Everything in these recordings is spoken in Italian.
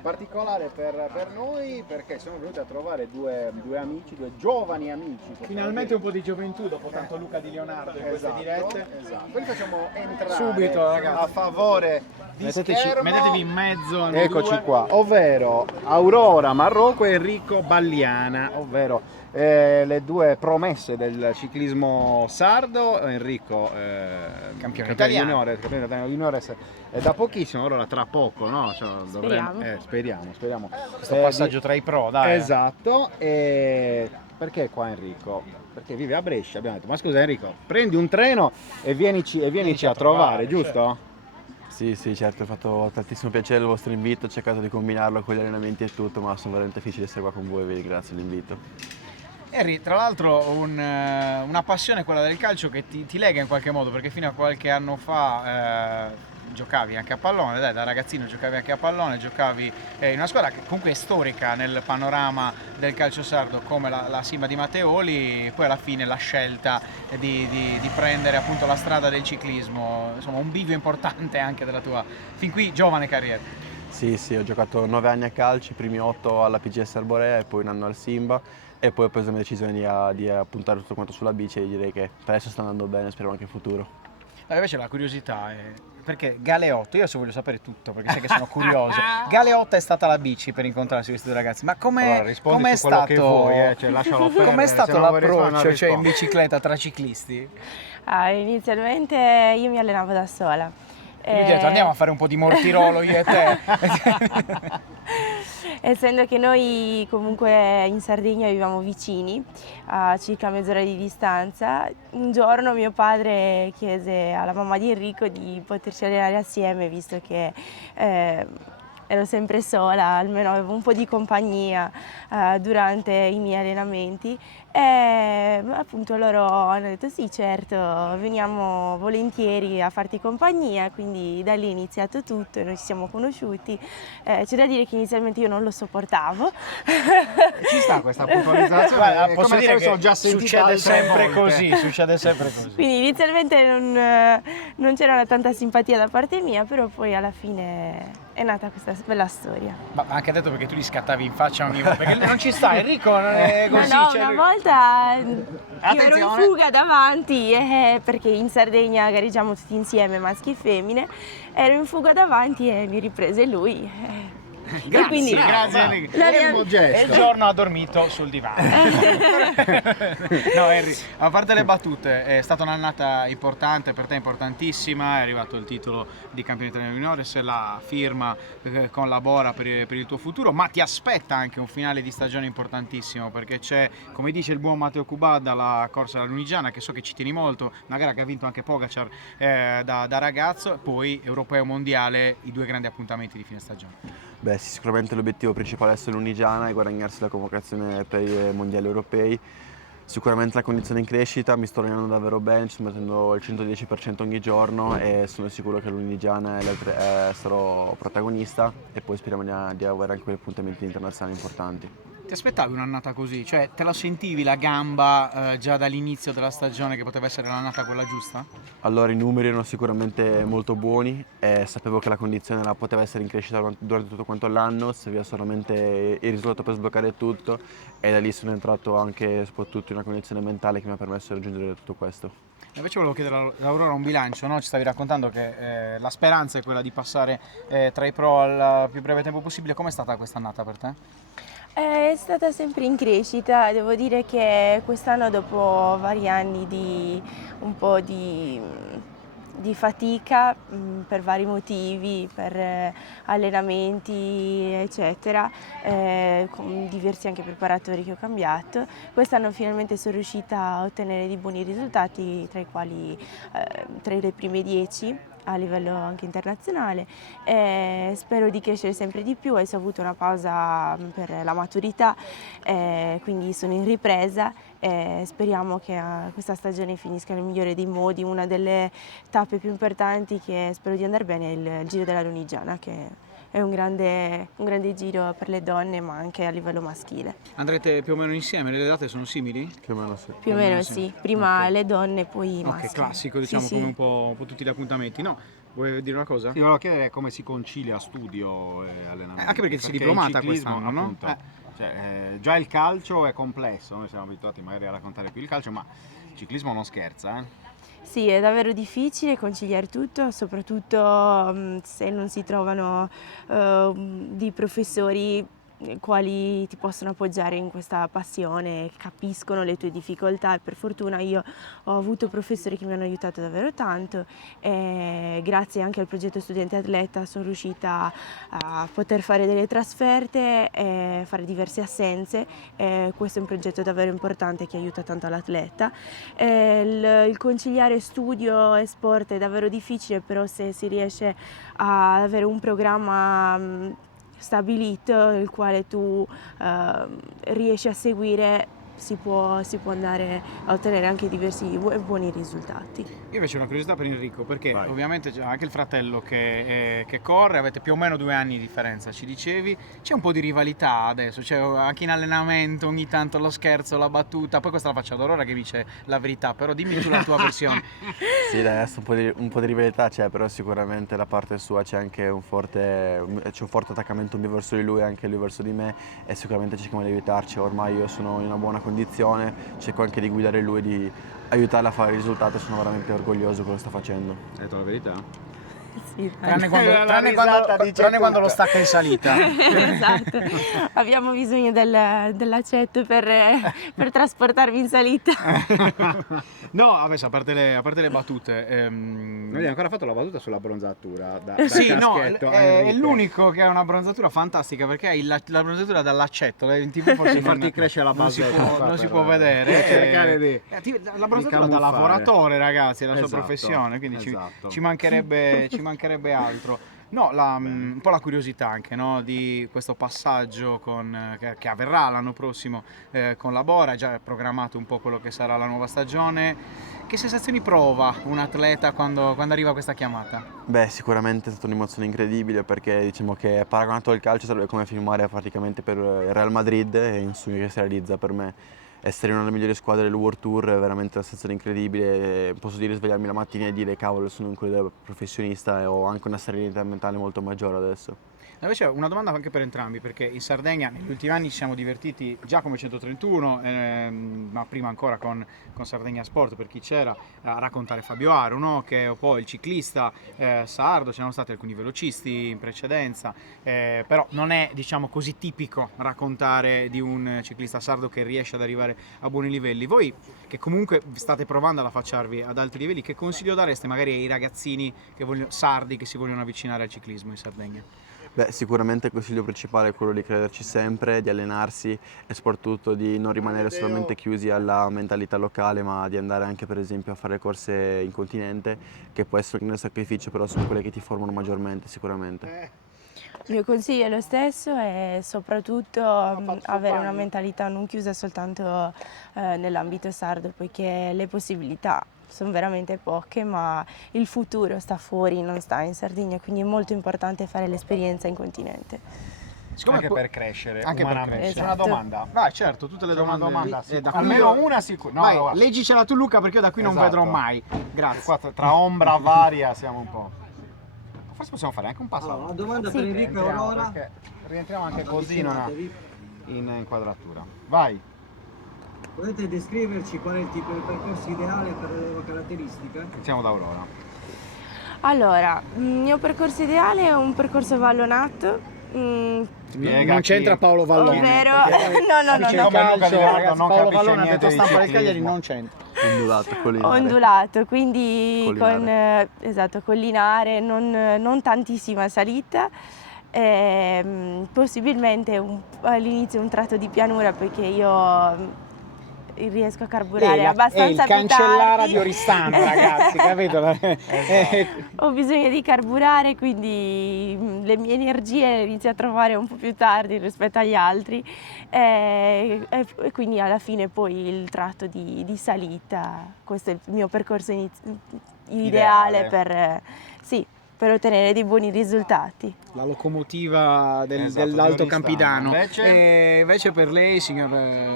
particolare per noi perché siamo venuti a trovare due amici, due giovani amici. Finalmente un po' di gioventù dopo tanto Luca Di Leonardo in queste dirette. Esatto. Poi facciamo entrare Subito, ragazzi. a favore di schermo. Mettetevi in mezzo a noi Eccoci due. qua, ovvero Aurora Marrocco e Enrico Bagliana, ovvero le due promesse del ciclismo sardo. Enrico Campione italiano. juniores è da pochissimo, Aurora tra poco, no? Cioè, speriamo. Questo passaggio tra i pro, dai. Esatto, e perché qua Enrico? Perché vive a Brescia, abbiamo detto, ma scusa Enrico, prendi un treno e vienici a trovare, giusto? Sì, certo, ho fatto tantissimo piacere il vostro invito, ho cercato di combinarlo con gli allenamenti e tutto, ma sono veramente felice di essere qua con voi e vi ringrazio dell'invito. Eri tra l'altro una passione, quella del calcio, che ti lega in qualche modo, perché fino a qualche anno fa giocavi anche a pallone, da ragazzino giocavi anche a pallone, giocavi in una squadra che comunque è storica nel panorama del calcio sardo come la Sima di Matteoli, poi alla fine la scelta di prendere appunto la strada del ciclismo, insomma un bivio importante anche della tua fin qui giovane carriera. Sì, ho giocato 9 anni a calcio, i primi 8 alla PGS Arborea e poi un anno al Simba e poi ho preso la decisione di puntare tutto quanto sulla bici e direi che per adesso sta andando bene, speriamo anche in futuro. Invece la curiosità è perché Galeotto, io adesso voglio sapere tutto perché sai che sono curioso. Galeotto è stata la bici per incontrarsi questi due ragazzi, ma com'è stato, com'è stato l'approccio, cioè in bicicletta tra ciclisti? Inizialmente io mi allenavo da sola. Quindi ho detto, andiamo a fare un po' di mortirolo io e te. Essendo che noi comunque in Sardegna viviamo vicini, a circa mezz'ora di distanza, un giorno mio padre chiese alla mamma di Enrico di poterci allenare assieme, visto che ero sempre sola, almeno avevo un po' di compagnia durante i miei allenamenti e appunto loro hanno detto sì certo, veniamo volentieri a farti compagnia, quindi da lì è iniziato tutto e noi ci siamo conosciuti. C'è da dire che inizialmente io non lo sopportavo. Ci sta questa puntualizzazione. Guarda, posso come dire che sono già succede sempre così. Quindi inizialmente non c'era tanta simpatia da parte mia, però poi alla fine è nata questa bella storia. Ma anche detto perché tu li scattavi in faccia ogni volta, perché non ci sta, Enrico non è così. Ma no, cioè una lui... volta io ero in Attenzione. fuga davanti, perché in Sardegna gareggiamo tutti insieme, maschi e femmine, ero in fuga davanti e mi riprese lui. Grazie, e quindi, grazie Enrico. Ottimo gesto. E il giorno ha dormito sul divano. No, Henry, a parte le battute, è stata un'annata importante, per te importantissima, è arrivato il titolo di campione italiano juniores, la firma con la Bora per il tuo futuro, ma ti aspetta anche un finale di stagione importantissimo, perché c'è, come dice il buon Matteo Cubadda, la corsa alla Lunigiana, che so che ci tieni molto, una gara che ha vinto anche Pogacar da ragazzo, e poi europeo mondiale, i due grandi appuntamenti di fine stagione. Beh sì, sicuramente l'obiettivo principale è essere l'Unigiana e guadagnarsi la convocazione per i mondiali europei. Sicuramente la condizione in crescita, mi sto allenando davvero bene, sto mettendo il 110% ogni giorno e sono sicuro che l'Unigiana sarò protagonista e poi speriamo di avere anche quei appuntamenti internazionali importanti. Ti aspettavi un'annata così? Cioè, te la sentivi la gamba già dall'inizio della stagione che poteva essere l'annata quella giusta? Allora i numeri erano sicuramente molto buoni e sapevo che la condizione poteva essere in crescita durante tutto quanto l'anno, serviva solamente il risultato per sbloccare tutto e da lì sono entrato anche soprattutto in una condizione mentale che mi ha permesso di raggiungere tutto questo. Invece volevo chiedere ad Aurora un bilancio, no? Ci stavi raccontando che la speranza è quella di passare tra i pro al più breve tempo possibile. Com'è stata quest'annata per te? È stata sempre in crescita, devo dire che quest'anno dopo vari anni di un po' di fatica per vari motivi, per allenamenti eccetera, con diversi anche preparatori che ho cambiato, quest'anno finalmente sono riuscita a ottenere dei buoni risultati, tra i quali tra le prime 10 a livello anche internazionale. Spero di crescere sempre di più, adesso ho avuto una pausa per la maturità, quindi sono in ripresa e speriamo che questa stagione finisca nel migliore dei modi. Una delle tappe più importanti che spero di andare bene è il Giro della Lunigiana, che è un grande giro per le donne ma anche a livello maschile. Andrete più o meno insieme? Le date sono simili? Più o meno sì. Più o meno sì, prima Okay. le donne poi i maschi. Ok, classico diciamo Sì, come sì. un po' tutti gli appuntamenti. No, Vuoi dire una cosa? Ti volevo chiedere come si concilia studio e allenamento. Anche perché sei il diplomata ciclismo, quest'anno, no? appunto, già il calcio è complesso, noi siamo abituati magari a raccontare più il calcio, ma il ciclismo non scherza, Sì, è davvero difficile conciliare tutto, soprattutto se non si trovano dei professori quali ti possono appoggiare in questa passione, capiscono le tue difficoltà e per fortuna io ho avuto professori che mi hanno aiutato davvero tanto e grazie anche al progetto Studente Atleta sono riuscita a poter fare delle trasferte e fare diverse assenze e questo è un progetto davvero importante che aiuta tanto l'atleta. Il conciliare studio e sport è davvero difficile, però se si riesce ad avere un programma stabilito il quale tu riesci a seguire si può andare a ottenere anche diversi buoni risultati. Io invece ho una curiosità per Enrico, perché Vai. ovviamente c'è anche il fratello che corre, avete più o meno 2 anni di differenza, ci dicevi, c'è un po' di rivalità adesso, cioè anche in allenamento ogni tanto lo scherzo, la battuta, poi questa la faccio ad Aurora che dice la verità, però dimmi tu la tua versione. Sì, dai, adesso un po' di rivalità c'è, però sicuramente da parte sua c'è anche un forte attaccamento mio verso di lui e anche lui verso di me e sicuramente cerchiamo di evitarci. Ormai io sono in una buona condizione, cerco anche di guidare lui, di aiutarla a fare il risultato e sono veramente orgoglioso di quello che sta facendo. Hai detto la verità? Sì, Tranne La risata dice quando tutto. lo stacca in salita. esatto, abbiamo bisogno dell'aceto per trasportarvi in salita. No, adesso, a parte le battute. Non abbiamo ancora fatto la battuta sulla bronzatura. Da Sì, no, caschetto a è Enrico. l'unico che ha una bronzatura fantastica perché hai la bronzatura dall'accetto, in TV forse Per farti crescere la non si basetta può, qua non si per- può vedere. per cercare di La bronzatura da camuffare. lavoratore, ragazzi, è la sua Esatto, professione, quindi esatto. ci mancherebbe altro. No, un po' la curiosità anche, no, di questo passaggio che avverrà l'anno prossimo con la Bora, è già programmato un po' quello che sarà la nuova stagione. Che sensazioni prova un atleta quando arriva questa chiamata? Beh, sicuramente è stata un'emozione incredibile perché diciamo che paragonato al calcio sarebbe come filmare praticamente per il Real Madrid e un sogno che si realizza per me. Essere in una delle migliori squadre del World Tour è veramente una sensazione incredibile. Posso dire svegliarmi la mattina e dire cavolo sono un corridore professionista e ho anche una serenità mentale molto maggiore adesso. Invece una domanda anche per entrambi, perché in Sardegna negli ultimi anni ci siamo divertiti già come 131, ma prima ancora con Sardegna Sport, per chi c'era, a raccontare Fabio Aru, no? Che è poi il ciclista sardo, c'erano stati alcuni velocisti in precedenza, però non è diciamo così tipico raccontare di un ciclista sardo che riesce ad arrivare a buoni livelli. Voi che comunque state provando ad affacciarvi ad altri livelli, che consiglio dareste magari ai ragazzini sardi che si vogliono avvicinare al ciclismo in Sardegna? Beh, sicuramente il consiglio principale è quello di crederci sempre, di allenarsi e soprattutto di non rimanere solamente chiusi alla mentalità locale, ma di andare anche per esempio a fare corse in continente, che può essere un sacrificio, però sono quelle che ti formano maggiormente sicuramente. Il mio consiglio è lo stesso e soprattutto avere una mentalità non chiusa soltanto nell'ambito sardo, poiché le possibilità sono veramente poche, ma il futuro sta fuori, non sta in Sardegna, quindi è molto importante fare l'esperienza in continente. Anche per crescere Anche per umanamente. crescere. C'è una Esatto. domanda? Vai, certo, tutte le C'è una domande. domanda, sì. Da qui Almeno io- una sicura. No, Vai, no, guarda. leggicela tu Luca perché io da qui non Esatto. vedrò mai. Grazie. Qua tra ombra varia siamo un po'. Forse possiamo fare anche un passo Allora, una avanti. domanda Sì. per Enrico e Aurora. Perché rientriamo anche così Avvicinatevi. in inquadratura. Vai. Potete descriverci qual è il tipo di percorso ideale per le loro caratteristiche? Iniziamo da Aurora. Allora, il mio percorso ideale è un percorso vallonato, Spiega Non c'entra chi- Paolo Vallone. ovvero... perché- no, Dice no. come Luca di Leonardo, non Paolo capisce Vallone ha niente detto di stampa del Cagliari, ciclismo. non c'entra. Ondulato, collinare. Ondulato, quindi Collinare. esatto, collinare, non tantissima salita, possibilmente all'inizio un tratto di pianura perché io riesco a carburare abbastanza più tardi. Oristano, ragazzi, capito? Ho bisogno di carburare, quindi le mie energie le inizio a trovare un po' più tardi rispetto agli altri e quindi alla fine poi il tratto di salita, questo è il mio percorso ideale per ottenere dei buoni risultati. La locomotiva Esatto, dell'Alto di Oristano. Campidano. Invece? E invece per lei, signor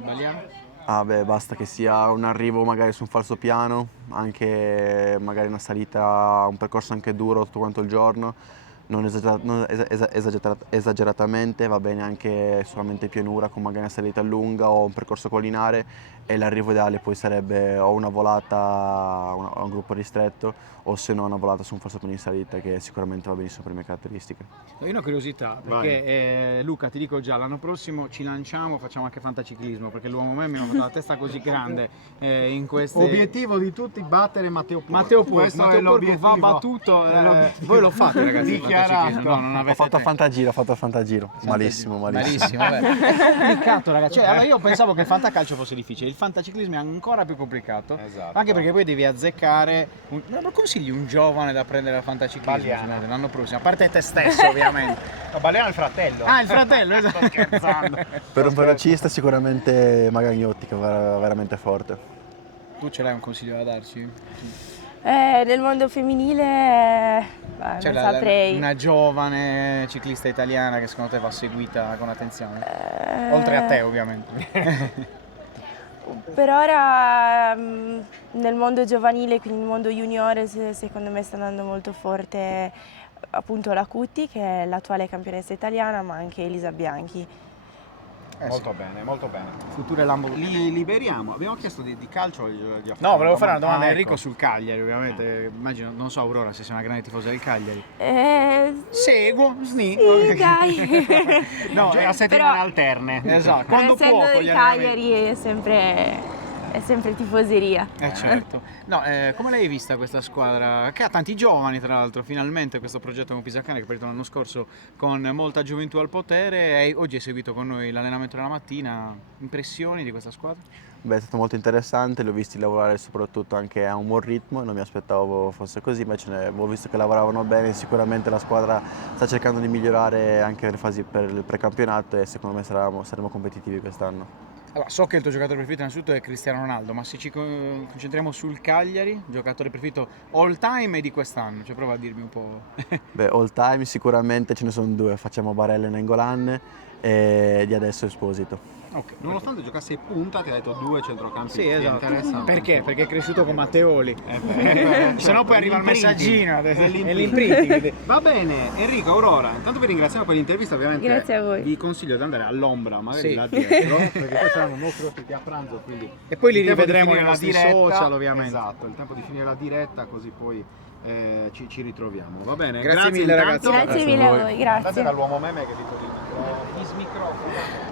Bagliano? Ah beh, basta che sia un arrivo magari su un falso piano, anche magari una salita, un percorso anche duro tutto quanto il giorno, non esageratamente, va bene anche solamente pianura con magari una salita lunga o un percorso collinare, e l'arrivo ideale poi sarebbe o una volata a un gruppo ristretto o se no una volata su un falso piano in salita, che sicuramente va benissimo per le mie caratteristiche. Io ho una curiosità, perché Luca, ti dico già, l'anno prossimo ci lanciamo, facciamo anche fantaciclismo, perché l'uomo me mi ha fatto la testa così grande in queste... Obiettivo di tutti battere Matteo Pur. Matteo Pur Questo è va battuto, voi lo fate ragazzi il fantaciclismo? No, non Ho avete fatto tempo. il fantagiro, malissimo. Malissimo, vabbè. È complicato ragazzi, cioè, allora io pensavo che il fantacalcio fosse difficile, il fantaciclismo è ancora più complicato, Esatto. anche perché poi devi azzeccare, non lo consigli un giovane da prendere al fantaciclismo Balliana. l'anno prossimo, a parte te stesso ovviamente. No, Balliana è il fratello. Ah, il fratello, esatto. Sto scherzando. Per un velocista sicuramente Magagnotti, che va veramente forte. Tu ce l'hai un consiglio da darci? Nel mondo femminile Cioè, non saprei. una giovane ciclista italiana che secondo te va seguita con attenzione? Oltre a te ovviamente. Per ora nel mondo giovanile, quindi nel mondo juniore, secondo me sta andando molto forte appunto la Cuti, che è l'attuale campionessa italiana, ma anche Elisa Bianchi. Molto bene, molto bene. Future Lambo. Li liberiamo. Abbiamo chiesto di calcio. Gli ho fatto No, volevo fare una domanda a Ah, Enrico ecco. sul Cagliari, ovviamente. Immagino, non so Aurora se sei una grande tifosa del Cagliari. Seguo, sni. Sì, dai. No, Cioè, a settimane Però- alterne. esatto. Quando Essendo può con del gli allenamenti. Cagliari è sempre tifoseria. Certo. No, come l'hai vista questa squadra? Che ha tanti giovani, tra l'altro, finalmente questo progetto con Pisacane che è partito l'anno scorso con molta gioventù al potere. E oggi hai seguito con noi l'allenamento della mattina. Impressioni di questa squadra? Beh, è stato molto interessante, li ho visti lavorare soprattutto anche a un buon ritmo, non mi aspettavo fosse così, invece ho visto che lavoravano bene, sicuramente la squadra sta cercando di migliorare anche nelle fasi per il precampionato e secondo me saremo competitivi quest'anno. Allora, so che il tuo giocatore preferito innanzitutto è Cristiano Ronaldo, ma se ci concentriamo sul Cagliari, giocatore preferito all time e di quest'anno, cioè prova a dirmi un po'. Beh, all time sicuramente ce ne sono due, facciamo Barella e Nainggolan e di adesso Esposito. Ok. Nonostante giocasse in punta, ti ha detto due centrocampi. Sì, esatto. Interessante. Perché? Perché è cresciuto con Matteoli. Se no poi arriva il l'imprinting. messaggino È e l'imprinting. Va bene, Enrico, Aurora, intanto vi ringraziamo per l'intervista, ovviamente. Grazie a voi. Vi consiglio di andare all'ombra, magari Sì. là dietro, perché poi saranno nostri ospiti a pranzo, quindi... E poi li il tempo di rivedremo finire nei la nostri diretta, social, ovviamente. Esatto, il tempo di finire la diretta, così poi ci ritroviamo. Va bene? Grazie mille, intanto. ragazzi. Grazie mille a voi, Guardate grazie. dall'uomo meme che vi dismicrofono.